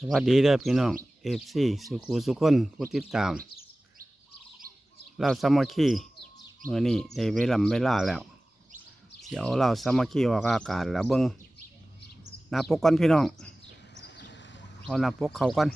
สวัสดีเด้อพี่น้องเอฟซีสุขูสุคนผู้ติดตามเราสามัคคีเมื่อนี้ได้เวลาเวลาแล้วเดี๋ยวเราสามัคคีออกอากาศแล้วเบิ้งหน้าปกกันพี่น้องเอาหน้าปกเขากัน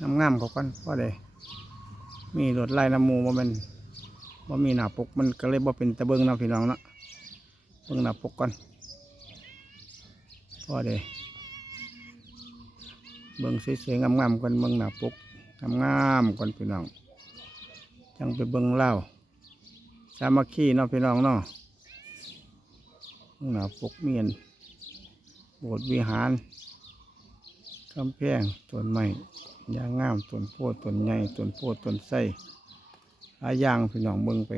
น้ำงามเขากันเพราะเดมีรถไล่น้ำมูว่ามันว่ามีหน้าปกมันก็เลยบ่เป็นตะเบิ้งนาะพี่น้องนะเบิ้งหน้าปกกันเพราะเด เบิ่งสวยๆงามๆกันเบิ่งหน้าปกงามๆกันพี่น้องจังไปเบิ่งเล่าสามัคคีเนาะพี่น้องเนาะหน้าปกเมียนโบสถ์วิหารกำแพงต้นไม้ยางงามต้นโพต้นใหญ่ต้นโพต้นไส้หาย่างพี่น้องเบิ่งไป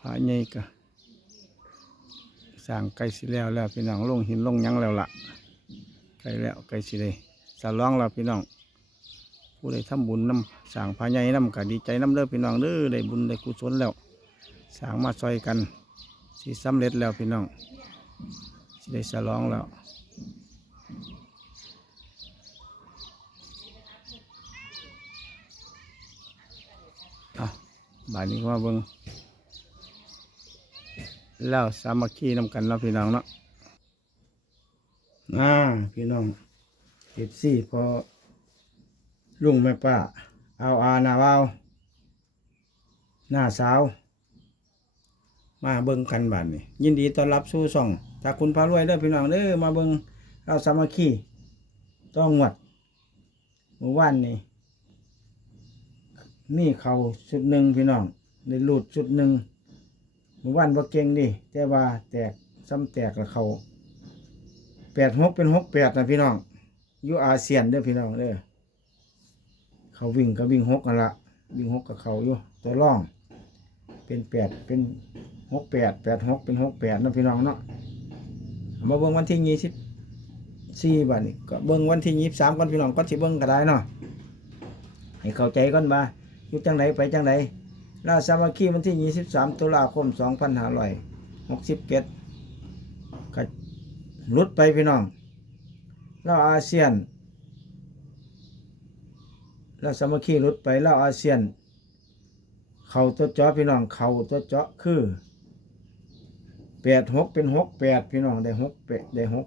ผาใหญ่กะสร้างไกลสิแล้วแล้วพี่น้องลงหินลงยังแล้วล่ะ ไกลแล้วไกลสิเลยสาร้องเราพี่น้อง ผู้ใดทำบุญน้ำสร้างพาใหญ่น้ำก็ดีใจน้ำเด้อพี่น้องเด้อได้บุญได้กุศลแล้วสร้างมาซอยกันสิสำเร็จแล้วพี่น้องสิได้สาร้องแล้วบ่ายนี้ก็มาเบิ่งแล้วสามัคคีน้ำกันเนาพี่น้องเนาะ อ่าพี่น้องเก็บซี่พอลุงแม่ป้า เอาอาหน้าเอาหน้าสาว มาเบิ่งกันบัดนี่ยินดีต้อนรับสู่ช่องจาคุณพารวยเด้อพี่น้องเด้อมาเบิ่งเราสามัคคีต้องงวดเมื่อวานนี่มีเขาชุดหนึ่งพี่น้องในหลุดชุดหนึ่งเมื่อวานบ่เก่งดิแต่ว่าแตกซ้ำแตกแล้วเขา ดหกเป็นหกแปดนะพี่น้องอยู่อาเซียนเด้อพี่น้องเด้อเขาวิ่งก็วิ่งหกกันละวิ่งหกกับเขาอยู่ตัวร่อง เป็นแปดเป็นหกแปดแปดหกเป็นหกแปดนะพี่น้องเนาะมาเบิ่งวันที่ยี่สิบสี่บาทนี่ก็เบิ่งวันที่ยี่สิบสามก่อนพี่น้องก็สิเบิ่งก็ได้เนาะให้เข้าใจก่อนมาอยู่จังไดไปจังไดลาสามัคคีวันที่ยี่สิบสามตุลาคมสองพันห้าร้อยหกสิบเจ็ด หลุดไปพี่น้องเราอาเซียนเราสามัคคีหลุดไปเราอาเซียน เขาตัวเจาะพี่น้องเขาตัวเจาะคือแปดหกเป็นหกแปดพี่น้องได้หกแปดได้หก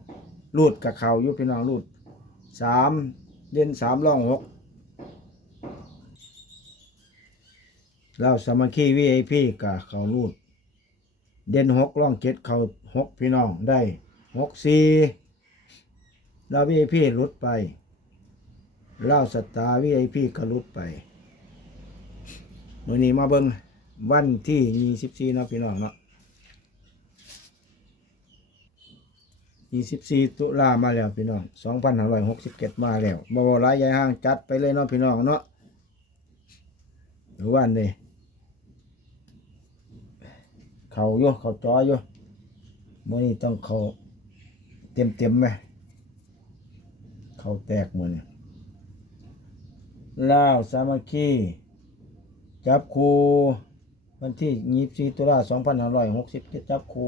รูดกับเขายู่พี่น้องรูดสามเด่นสามร่องหกเราสามัคคีวีไอพีกับเขารูด เด่นหกร่องเจ็ดเขาหกพี่น้องได้ หกสี่เราวีไอพีหลุดไปเล่าสตาวีไอพีก็หลุดไปมื่อนี้มาเบิ่งวันที่ยี่สิบสี่เนาะพี่น้องเนาะยี่สิบสี่ตุลามาแล้วพี่น้องสองพันห้าร้อยหกสิบเจ็ดมาแล้วบวรายยายห้างจัดไปเลยเนาะพี่น้องเนาะหรือวันนี้เขาโยเขาจอยโยมื่อนี้ต้องเขา เต็มเต็มไหมเขาแตกหมดเนี่ยลาวสามัคคีจับครูวันที่ยี่สิบตุลาสองพันห้าร้อยหกสิบเจะจับครู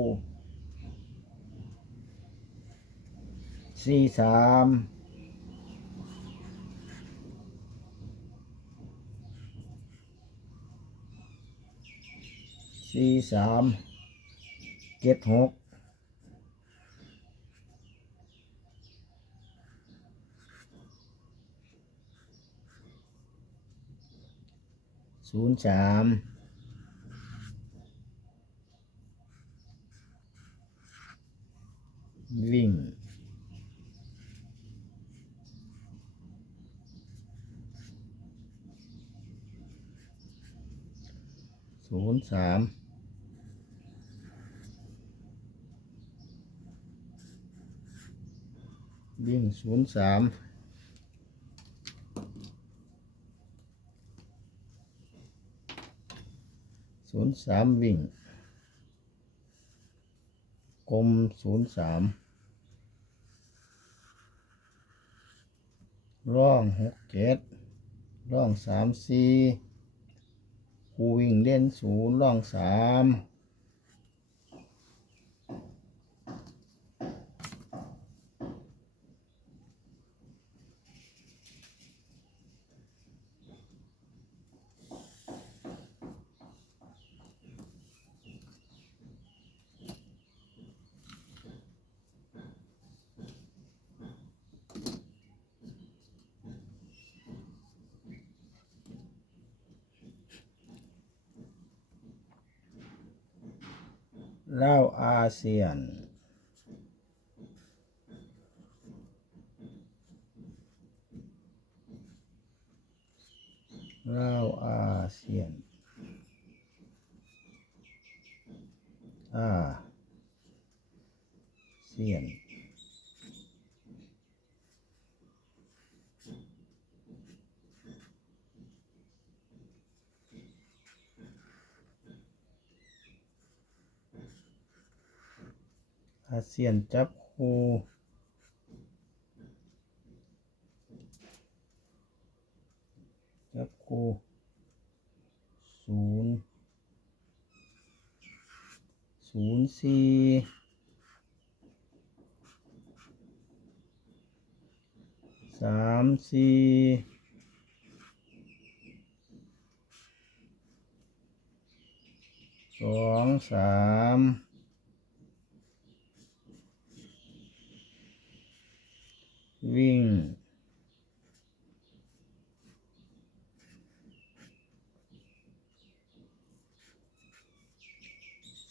สี่สามสี่สามเจ็ดหก ศูนย์สามวิ่งศูนย์สามวิ่งศูนย์สาม ศูนย์สามวิ่ง กลมศูนย์สามร่องหกเจ็ดร่องสามสี่คูวิ่งเล่นศูนย์ร่องสาม เล่าวอาเซียน เล่าวอาเซียน อาเซียน อาเซียนจับคูจับคูศูนย์ศูนย์สี่สามสี่สองสาม วิ่ง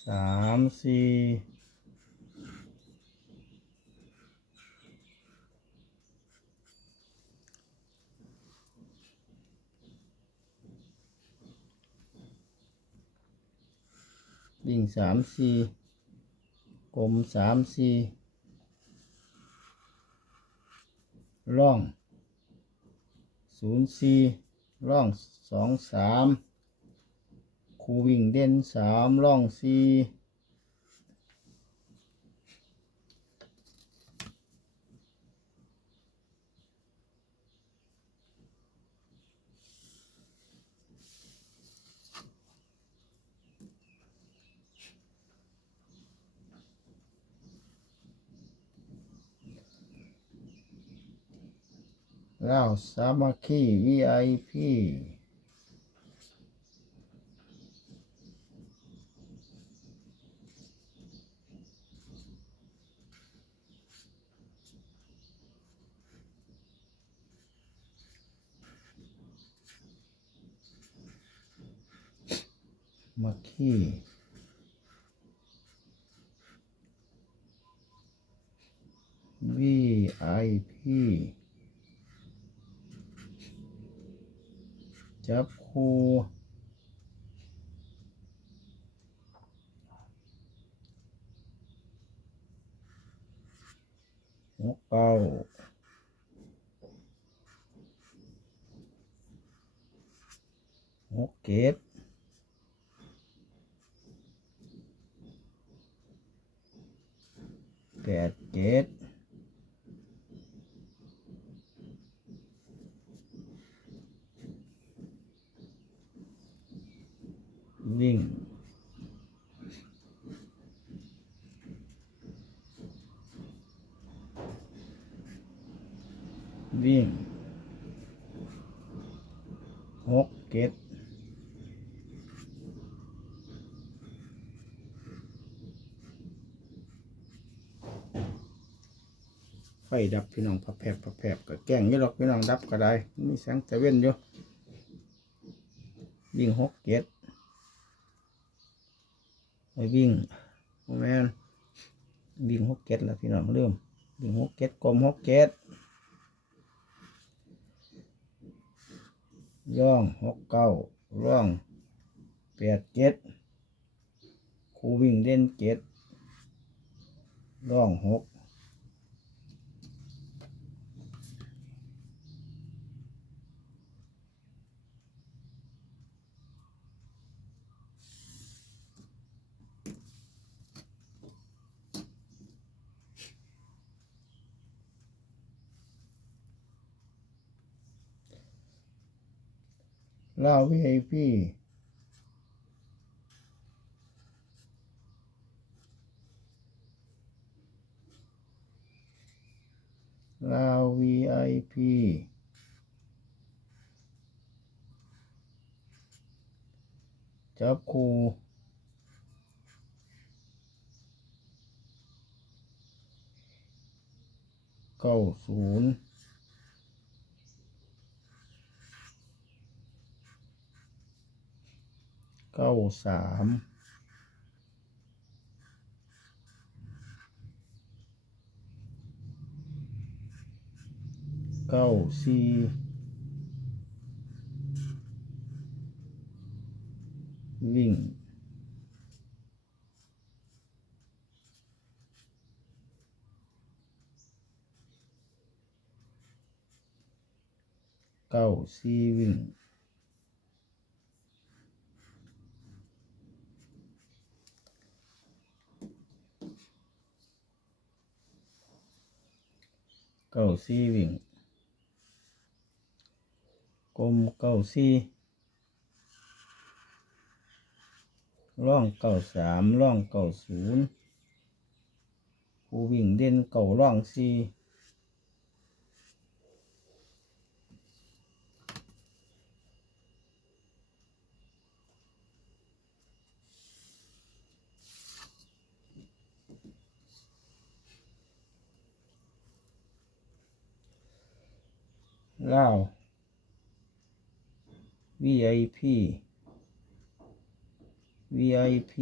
สามสี่วิ่งสามสี่กลมสามสี่ ร่องศูนย์สี่ร่องสองสามคูวิ่งเด่นสามร่องสี่ แล้วสามัคคี VIP มัคคี VIP จับคู่หกเก้าหกเจ็ดแปดเจ็ด วิ่ง วิ่งหกเจ็ดไฟดับพี่น้องพับแผบพับแผบก็แกล้งอยี่หรอกพี่น้องดับก็ได้ มีแสงตะเว้นอยู่วิ่งหกเจ็ด วิ่งโมแมนวิ่งหกเก็ดแล้วพี่น้องเริ่มวิ่งหกเก็ดกลมหกเก็ดย่องหกเก้าร่องแปดเก็ดครูวิ่งเล่นเก็ดร่องหก ล่าวีไอพีลาววีไอพีจับคูเก้าศูนย์ เก้าสามเก้าสี่วิ่งเก้าสี่วิ่ง เก้าซี่วิ่ง กลมเก้าซี่ร่องเก้าสามร่องเก้าศูนย์ผู้วิ่งเด่นเก้าร่องซี่ เล่า VIP VIP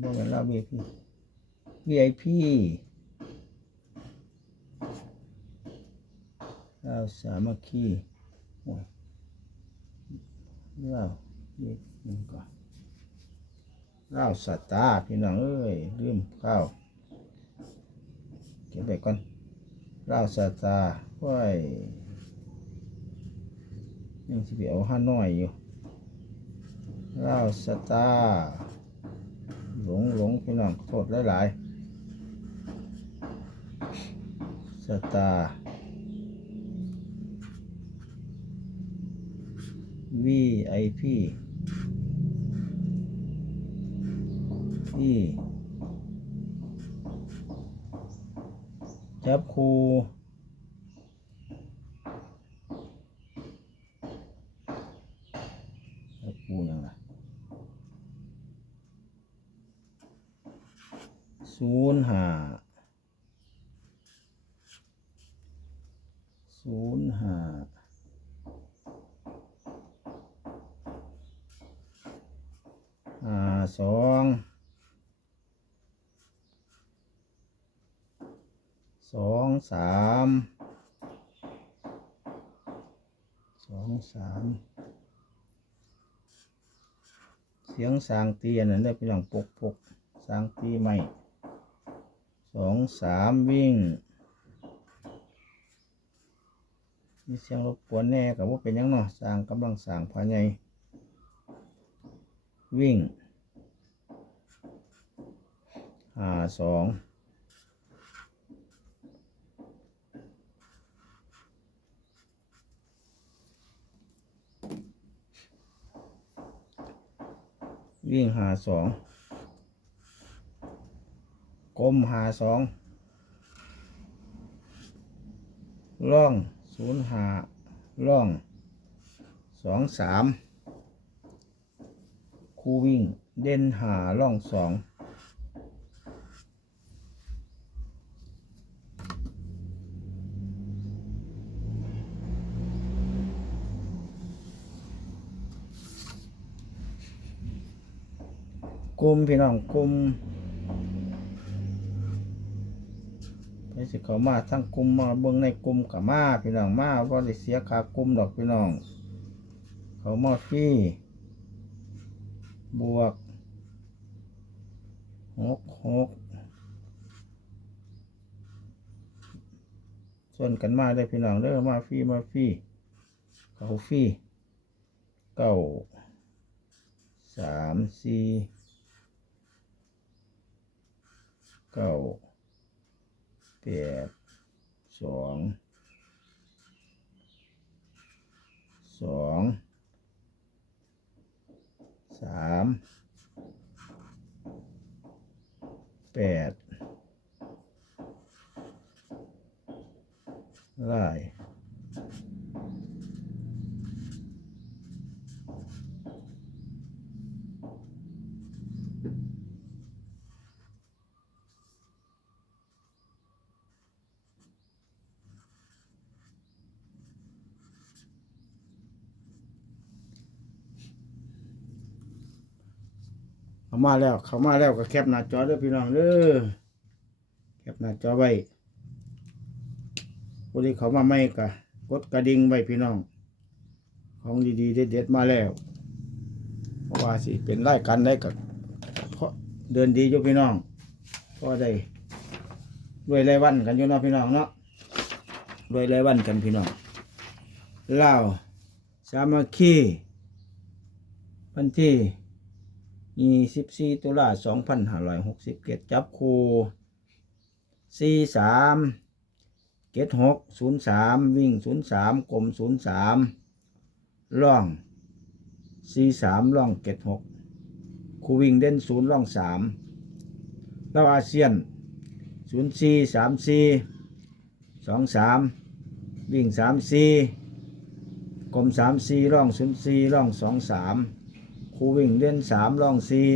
บ่แม่นล่า VIP VIP ล่าสามัคคีโอ้ยลาวเด็กนึงก่อนล่าสตาพี่น้องเอ้ยลืมข้าวเก็บไปก่อนล่าสตาร์โอ้ ยังสิเอาห้าน้อยอยู่ลาวสตาร์หลงหลงพี่น้องโทษหลายๆสตาร์ VIP ที่จับครู แล้วปูยังล่ะ ศูนย์ห้าศูนย์ห้าห้าสองสองสามสองสามเสียงสางตีอันนั้นได้เป็นอย่างปกปกสางตีใหม่ สองสามวิ่ง มีเสียงรบกวนแน่กับว่าเป็นยังเนาะสร้างกำลังสร้างภายในวิ่งห้าสองวิ่งหาสอง กลมหาสองล่องศูนย์หาล่องสองสามคูวิ่งเด่นหาล่องสองกลุ่มพี่น้องกลุ่ม ไปสิเขามาทั้งกลุ่มมาเบิ่งในกลุ่มกับมาพี่น้องมาว่าได้เสียค่ากลุ่มดอกพี่น้อง เขามาฟรีบวกหกหกส่วนกันมาได้พี่น้องเด้อมาฟรีมาฟรีเขาฟรีเก้าสามสี่เก้า แปดสองสองสามแปดไล่ามาแล้ว เขามาแล้วก็แคปหน้าจอเด้อพี่น้องเด้อแคปหน้าจอไว้ผู้ที่เขามาไม่กะกดกระดิ่งไว้พี่น้อง ของดีๆเด็ดๆมาแล้วเพราะว่าสิเป็นรายการได้กับเพราะเดินดีอยู่พี่น้องก็ได้รวยรายวันกันอยู่เนาะพี่น้องเนาะรวยรายวันกันพี่น้องเล่าวสามัคคีวันที่ ยี่สิบสี่ตุลาสองพันห้าร้อยหกสิบเกตจับคูสี่สามเกตหกศูนย์สามวิ่งศูนย์สามกลมศูนย์สามล่องสี่สามล่องเกตหกคูวิ่งเด่นศูนย์ล่องสามแล้วอาเซียนศูนย์สี่สามสี่สองสามวิ่งสามสี่กลมสามสี่ล่องศูนย์สี่ล่องสองสาม ครูวิ่งเด่นสามล่องสี่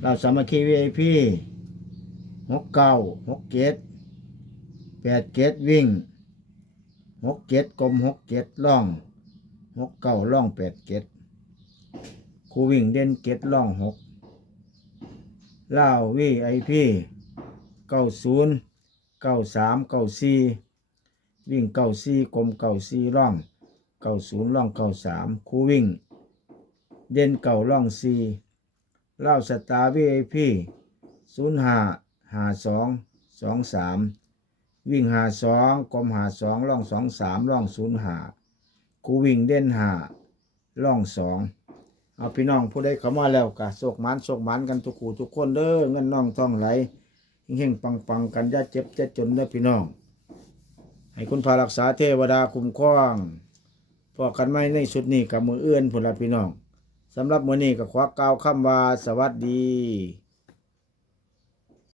เราสามัคคีวีไอพีหกเก้าหกเกตแปดเกตวิ่งหกเกตกลมหกเกตล่องหกเก้าล่องแปดเกตครูวิ่งเด่นเกตล่องหกล่าววีไอพีเก้าศูนย์เก้าสามเก้าสี่วิ่งเก้าสี่กลมเก้าสี่ล่องเก้าศูนย์ล่องเก้าสามครูวิ่ง เด่นเก้าล่องสี่ล่าสตาร์วีไอพีศูนย์ห้าห้าสองสองสามวิ่งหาสองกลมหาสองล่องสองสามล่องศูนย์หากูวิ่งเด่นหาล่องสองเอาพี่น้องผู้ใดเข้ามาแล้วกะโศกมันโศกมันกันทุกคู่ทุกคนเด้อเงินน้องท่องไหลเฮงๆปังๆกันย่าเจ็บอย่าจนเด้อพี่น้อง ให้คุณพารักษาเทวดาคุ้มครองพอกันไม่ในสุดนี้กับมือเอื้อนพุ่นละพี่น้อง สำหรับมื้อนี้ก็ขอกล่าวคำว่าสวัสดี